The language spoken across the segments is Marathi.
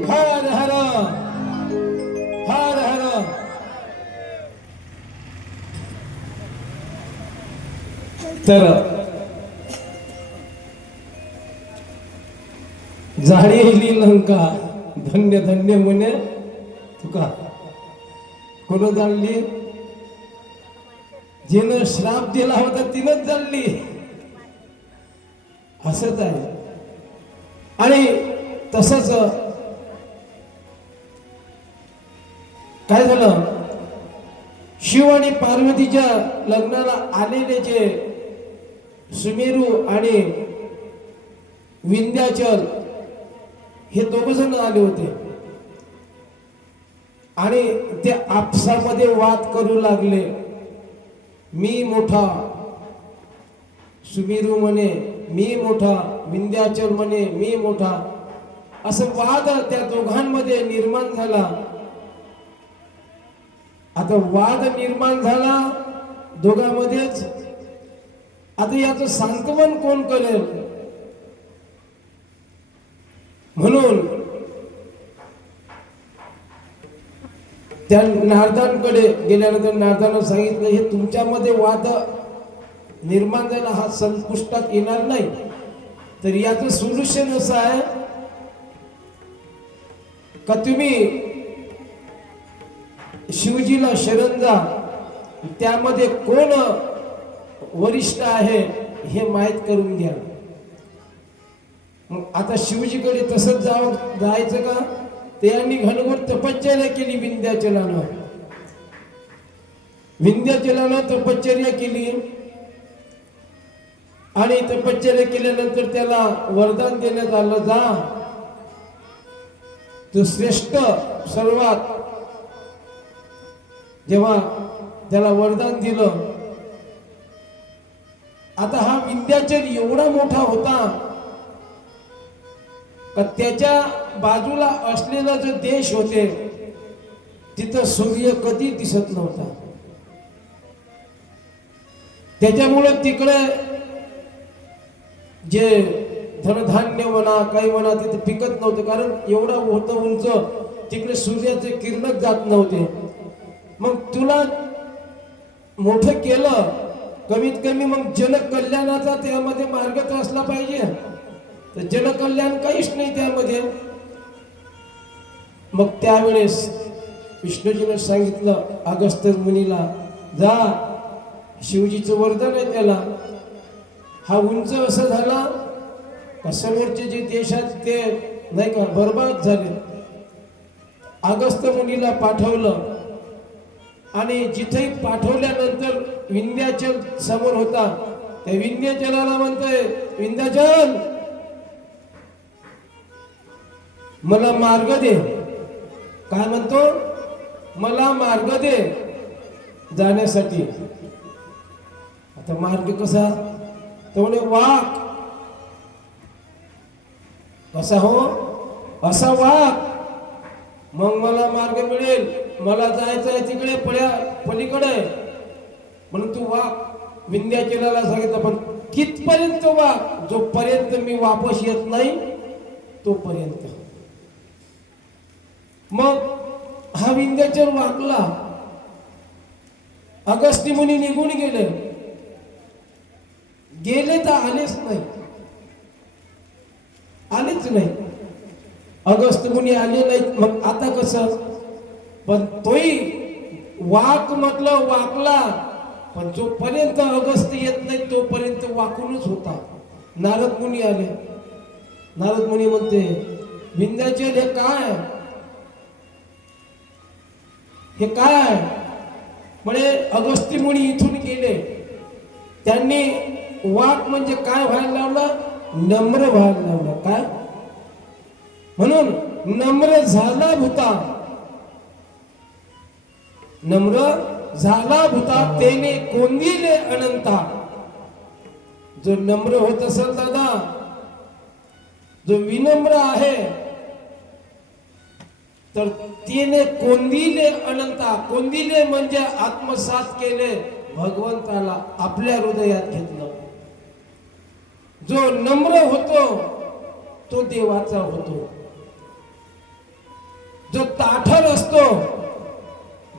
हर हर हर हर। तर झाडी लंका धन्य धन्य म्हणे. तुका कोण जाणली? जिनं श्राप दिला होता तिनंच जाणली. हसत आहे. आणि तसंच काय झालं? शिव आणि पार्वतीच्या लग्नाला आलेले जे सुमेरू आणि विंध्याचल हे दोघजण आले होते. आणि ते आपसामध्ये वाद करू लागले. मी मोठा सुमेरू म्हणे मी मोठा विंध्याचल म्हणे मी मोठा. असं वाद त्या दोघांमध्ये निर्माण झाला. आता वाद निर्माण झाला दोघांमध्येच. आता याचं सांत्वन कोण करेल? म्हणून त्या नारदांकडे गेल्यानंतर नारदानं सांगितलं हे तुमच्यामध्ये वाद निर्माण झाला हा संपुष्टात येणार नाही. तर याचं सोल्युशन असं आहे का तुम्ही शिवजीला शरण जा त्यामध्ये कोण वरिष्ठ आहे हे माहीत करून घ्या. मग आता शिवजीकडे तसंच जाव जायचं का? ते यांनी घनघोर तपश्चर्या केली विंध्याचलानं विंध्याचलानं तपश्चर्या केली. आणि तपश्चर्या केल्यानंतर त्याला वरदान देण्यात आलं जा. तो श्रेष्ठ सर्वात जेव्हा त्याला वरदान दिलं आता हा विंध्याचल एवढा मोठा होता का त्याच्या बाजूला असलेला जो देश होते तिथं सूर्य कधी दिसत नव्हता. त्याच्यामुळे तिकडे जे धनधान्य म्हणा काही म्हणा तिथे पिकत नव्हतं. कारण एवढं होतं उंच तिकडे सूर्याचे किरणच जात नव्हते. मग तुला मोठं केलं कमीत कमी मग जनकल्याणाचा त्यामध्ये मार्ग तर असला पाहिजे. तर जनकल्याण काहीच नाही त्यामध्ये. मग त्यावेळेस विष्णूजीने सांगितलं अगस्त मुनीला जा शिवजीचं वरदान आहे त्याला. हा उंच असं झाला का समोरचे जे देशात ते नाही का बर्बाद झाले. अगस्त मुनीला पाठवलं. आणि जिथे पाठवल्यानंतर विंध्याचल समोर होता त्या विंध्याचलाला म्हणतोय विंध्याचल मला मार्ग दे. काय म्हणतो? मला मार्ग दे जाण्यासाठी. आता मार्ग कसा? तो म्हणे वाघ. कसा हो? असा वाघ. मग मला मार्ग मिळेल. मला जायचं आहे तिकडे पड्या पलीकडे. म्हणून तू वाघ. विंध्याचलाला सांगितलं पण कितपर्यंत वाघ. जोपर्यंत मी वापस येत नाही तोपर्यंत. मग हा विंध्याचल वाकला. अगस्ती मुनी निघून गेले. गेले तर आलेच नाही आलेच नाही अगस्त मुनी आले नाहीत मग आता कसं? पण तोही वाक म्हटलं वाकला. पण जोपर्यंत अगस्त येत नाही तोपर्यंत वाकूनच होता. नारद मुनी आले. नारद मुनी म्हणते विंध्याचल हे काय? हे काय म्हणे अगस्ती मुनी इथून गेले. त्यांनी वाक म्हणजे काय व्हायला लावलं? नम्र व्हायला लावलं. काय? म्हणून नम्र झाला भूता नम्र झाला भूता तेने कोंदिले अनंता. जो नम्र होत असेल दादा जो विनम्र आहे तर तिने कोंदिले अनंता. कोंदिले म्हणजे आत्मसात केले भगवंताला आपल्या हृदयात घेतलं. जो नम्र होतो तो देवाचा होतो. जो ताठर असतो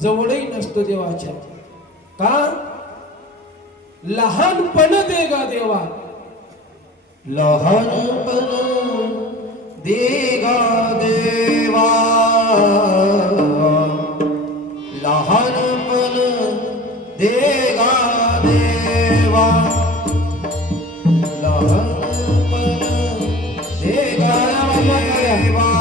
जवळही नसतो देवाच्या. का? लहानपण देगा देवा. लहानपण देगा देवा. लहानपण देगा देवा. लहानपण देगा देवा.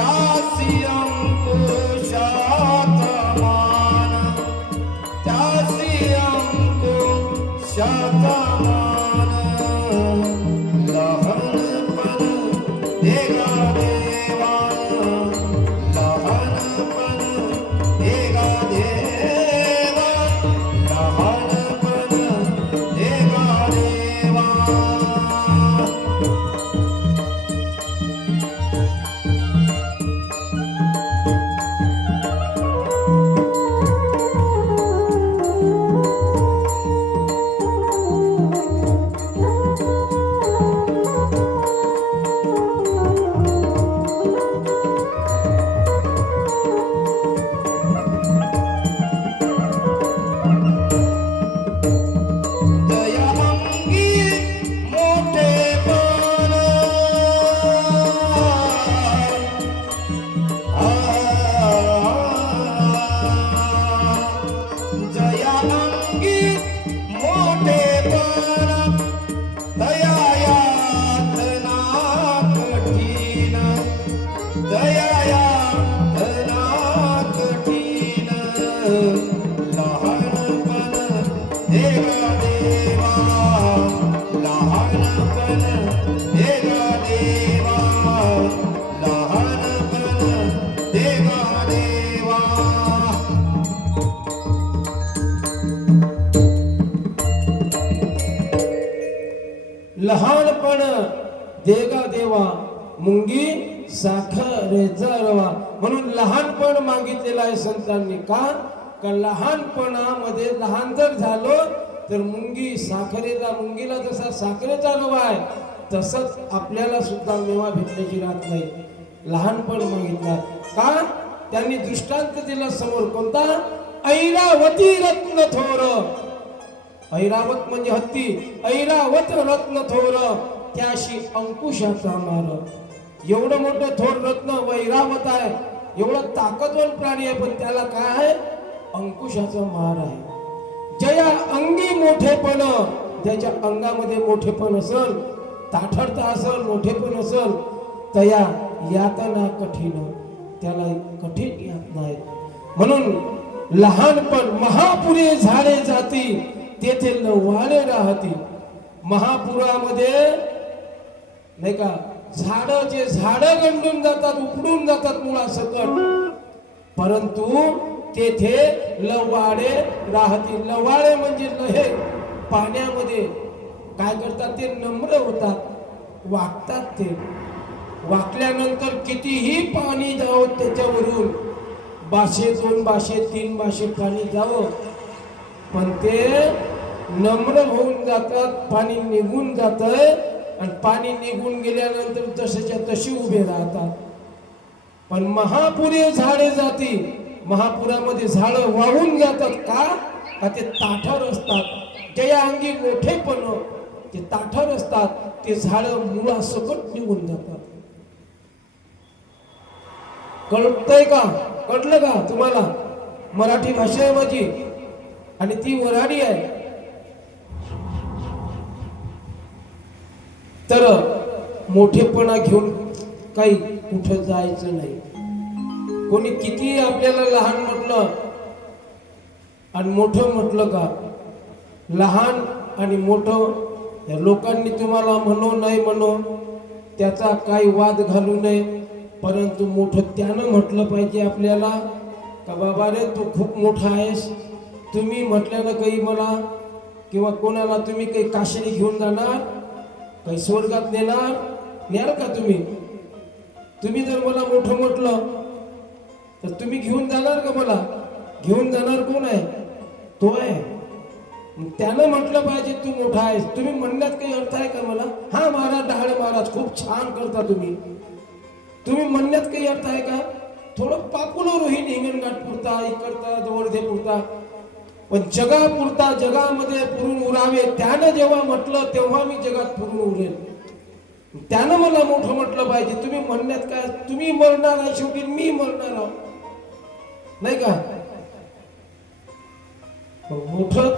व्यासी अंकुशा लहानपण देवा देगा देवा मुंगी साखर रवा म्हणून लहानपण मागितलेलं आहे संतांनी का? लहानपणामध्ये लहान जर झालो तर मुंगी साखरेचा मुंगीला जसा साखरेचा अनुभव आहे तसंच आपल्याला सुद्धा मेवा भेटण्याची राहत नाही. लहानपण मागितलं का त्यांनी दृष्टांत दिला समोर कोणता? ऐरावती रत्न थोर. ऐरावत म्हणजे हत्ती ऐरावत रत्न थोर. त्याशी अंकुशाचा मार. एवढं मोठं थोर रत्न वैरावत आहे. एवढं ताकदवान प्राणी आहे पण त्याला काय आहे? अंकुशाचा मार आहे. जया अंगी मोठेपण ज्याच्या अंगामध्ये मोठेपण असल ताठरता असल मोठेपण असल तया यातना कठीण त्याला कठीण यातना आहेत म्हणून लहानपण महापुरे झाडे जाती तेथे लवाले राहतील महापुरामध्ये नाही का झाड जे झाड गंडून जातात उपडून जातात मुळासकट. परंतु तेथे लवाडे राहतील. लवाळे म्हणजे लहे. पाण्यामध्ये काय करतात ते? नम्र होतात. वागतात ते. वाकल्यानंतर कितीही पाणी जावं त्याच्यावरून बाशे दोन बाशे तीन बाशे पाणी जावं पण ते नम्र होऊन जातात पाणी निघून जात आणि पाणी निघून गेल्यानंतर तसेच्या तशी उभे राहतात. पण महापुरे झाडे जाती महापुरामध्ये झाडं वाहून जातात का? का ते ताठर असतात? ज्या अंगी मोठेपण ते ताठर असतात. ते झाडं मुळासकट निघून जातात. कळतंय का? कळलं का तुम्हाला? मराठी भाषा आहे माझी आणि ती वराडी आहे. तर मोठेपणा घेऊन काही कुठं जायचं नाही. कोणी किती आपल्याला लहान म्हटलं? आणि मोठं म्हटलं का? लहान आणि मोठं या लोकांनी तुम्हाला म्हणो नाही म्हणो त्याचा काही वाद घालू नये. परंतु मोठं त्यानं म्हटलं पाहिजे आपल्याला का बाबा रे तू खूप मोठा आहेस. तुम्ही म्हटल्यानं काही मला किंवा कोणाला तुम्ही काही काशणी घेऊन जाणार? काही स्वर्गात नेणार? न्याल का तुम्ही? तुम्ही जर मला मोठं म्हटलं तर तुम्ही घेऊन जाणार का मला? घेऊन जाणार कोण आहे? तो आहे. त्यानं म्हटलं पाहिजे तू मोठा आहेस. तुम्ही म्हणण्यात काही अर्थ आहे का मला? हा महाराज डहाळे महाराज खूप छान करता तुम्ही. तुम्ही म्हणण्यात काही अर्थ आहे का? थोडं पापुलं रोहीन हिंगणघाट पुरता इकडता जवळधे पुरता. पण जगापुरता जगामध्ये पुरून उरावे त्यानं जेव्हा म्हटलं तेव्हा मी जगात पुरून उरेल त्यानं मला मोठं म्हटलं पाहिजे. तुम्ही म्हणण्यात काय? तुम्ही मरणार आहे शेवटी मी मरणार आहोत. नाही का? हो, मोठं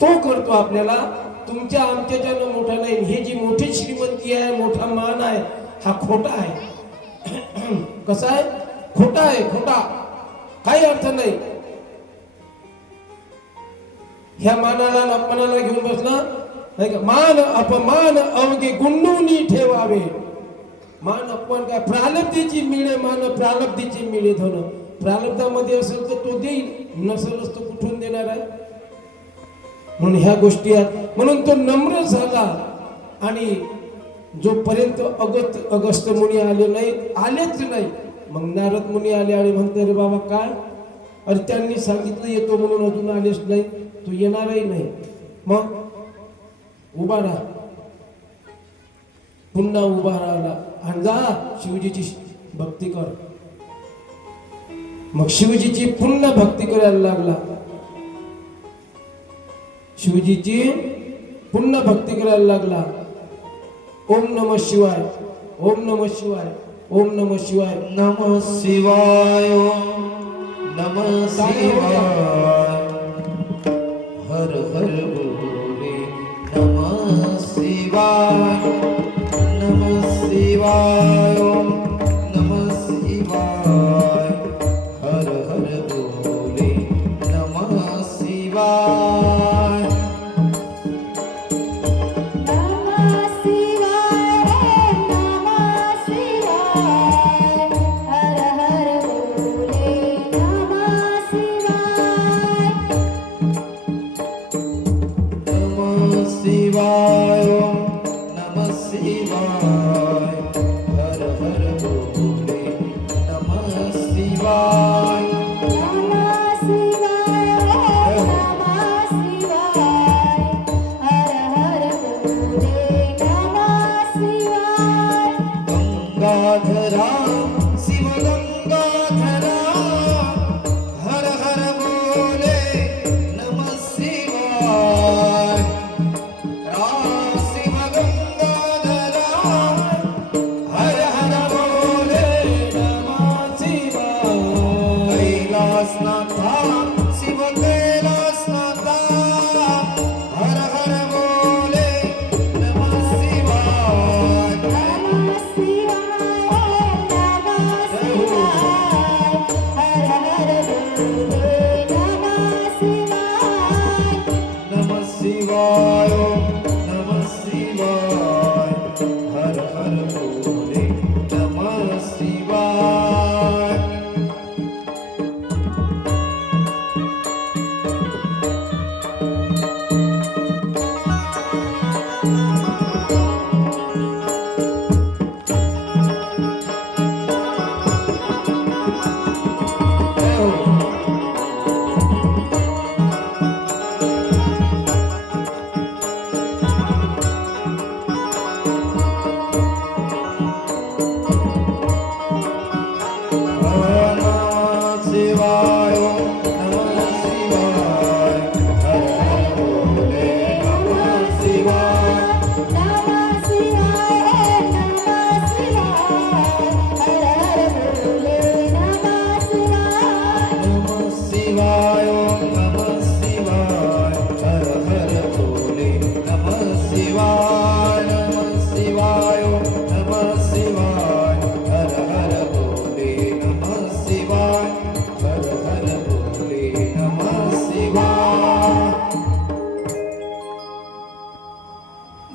तो करतो आपल्याला. तुमच्या आमच्याच्यानं मोठा नाही हे जी मोठी श्रीमंती आहे मोठा मान आहे हा खोटा आहे. कसा आहे? खोटा आहे खोटा. काही अर्थ नाही. ह्या मानाला अपमानाला घेऊन बसला. नाही का? मान अपमान अवघे गुंडूनी ठेवावे. मान अपमान काय? प्रालब्धीची मिळे मान प्रालब्धीची मिळे धन. प्रारब्धामध्ये असेल तर तो देईल. नसलच तो कुठून देणार आहे? म्हणून ह्या गोष्टी आहेत. म्हणून तो नम्र झाला आणि जोपर्यंत अगत अगस्त मुनी आले नाही आलेच नाही. मग नारद मुनी आले आणि म्हणते रे बाबा काय? अरे त्यांनी सांगितलं येतो म्हणून अजून आलेच नाही. तो येणारही नाही. मग उभा राहा. पुन्हा उभा राहिला. आणि जा शिवजीची भक्ती कर. मग शिवजीची पुन्हा भक्ती करायला लागला. शिवजीची पुन्हा भक्ती करायला लागला. ओम नम शिवाय ओम नम शिवाय ओम नम शिवाय. नम शिवाय नम शिवाय. हर हर बोले नम शिवाय नम शिवाय.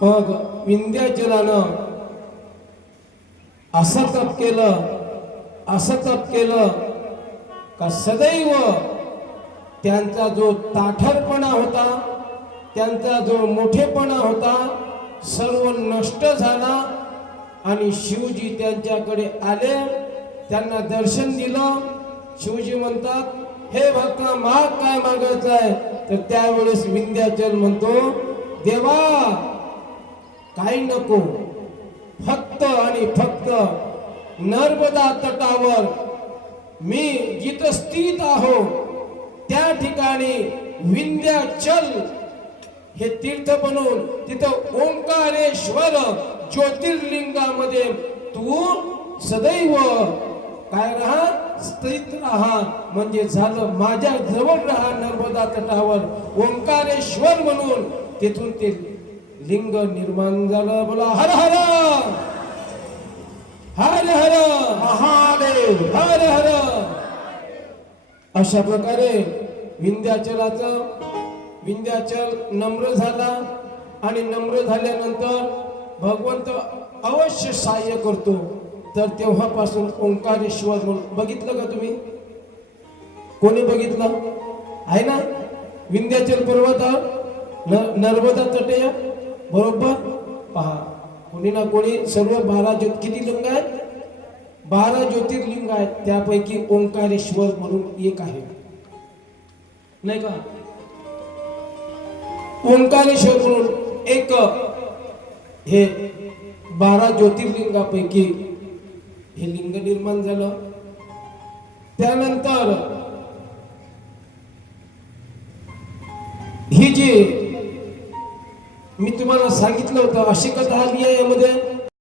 मग विंध्याचलानं असं तप केलं असं तप केलं का सदैव त्यांचा जो ताठरपणा होता त्यांचा जो मोठेपणा होता सर्व नष्ट झाला आणि शिवजी त्यांच्याकडे आले त्यांना दर्शन दिलं. शिवजी म्हणतात हे भक्ता माग काय मागायचं आहे तर त्यावेळेस विंध्याचल म्हणतो देवा काही नको. फक्त आणि फक्त नर्मदा तटावर मी जिथं स्थित आहो त्या ठिकाणी विंध्याचल हे तीर्थ बनवून तिथं ओंकारेश्वर ज्योतिर्लिंगामध्ये तू सदैव काय राहा स्थित राहा. म्हणजे झालं माझ्या जवळ राहा नर्मदा तटावर ओंकारेश्वर म्हणून तिथून ते लिंग निर्माण झालं बोला हर हर! हर हर! महादेव! हर हर! अशा प्रकारे विंध्याचलाचं विंध्याचल नम्र झाला आणि नम्र झाल्यानंतर भगवंत अवश्य सहाय्य करतो. तर तेव्हापासून ओंकारेश्वर म्हणून बघितलं का तुम्ही? कोणी बघितलं? आहे ना? विंध्याचल पर्वतावर न नर्मदा तटे बरोबर? पहा. कोणी ना कोणी सर्व बारा ज्योत किती लिंग आहेत? बारा ज्योतिर्लिंग आहेत. त्यापैकी ओंकारेश्वर म्हणून एक आहे. नाही का? ओंकारेश्वर म्हणून एक हे बारा ज्योतिर्लिंगापैकी हे लिंग निर्माण झालं. त्यानंतर ही जी मी तुम्हाला सांगितलं होतं अशी कथा आली आहे यामध्ये.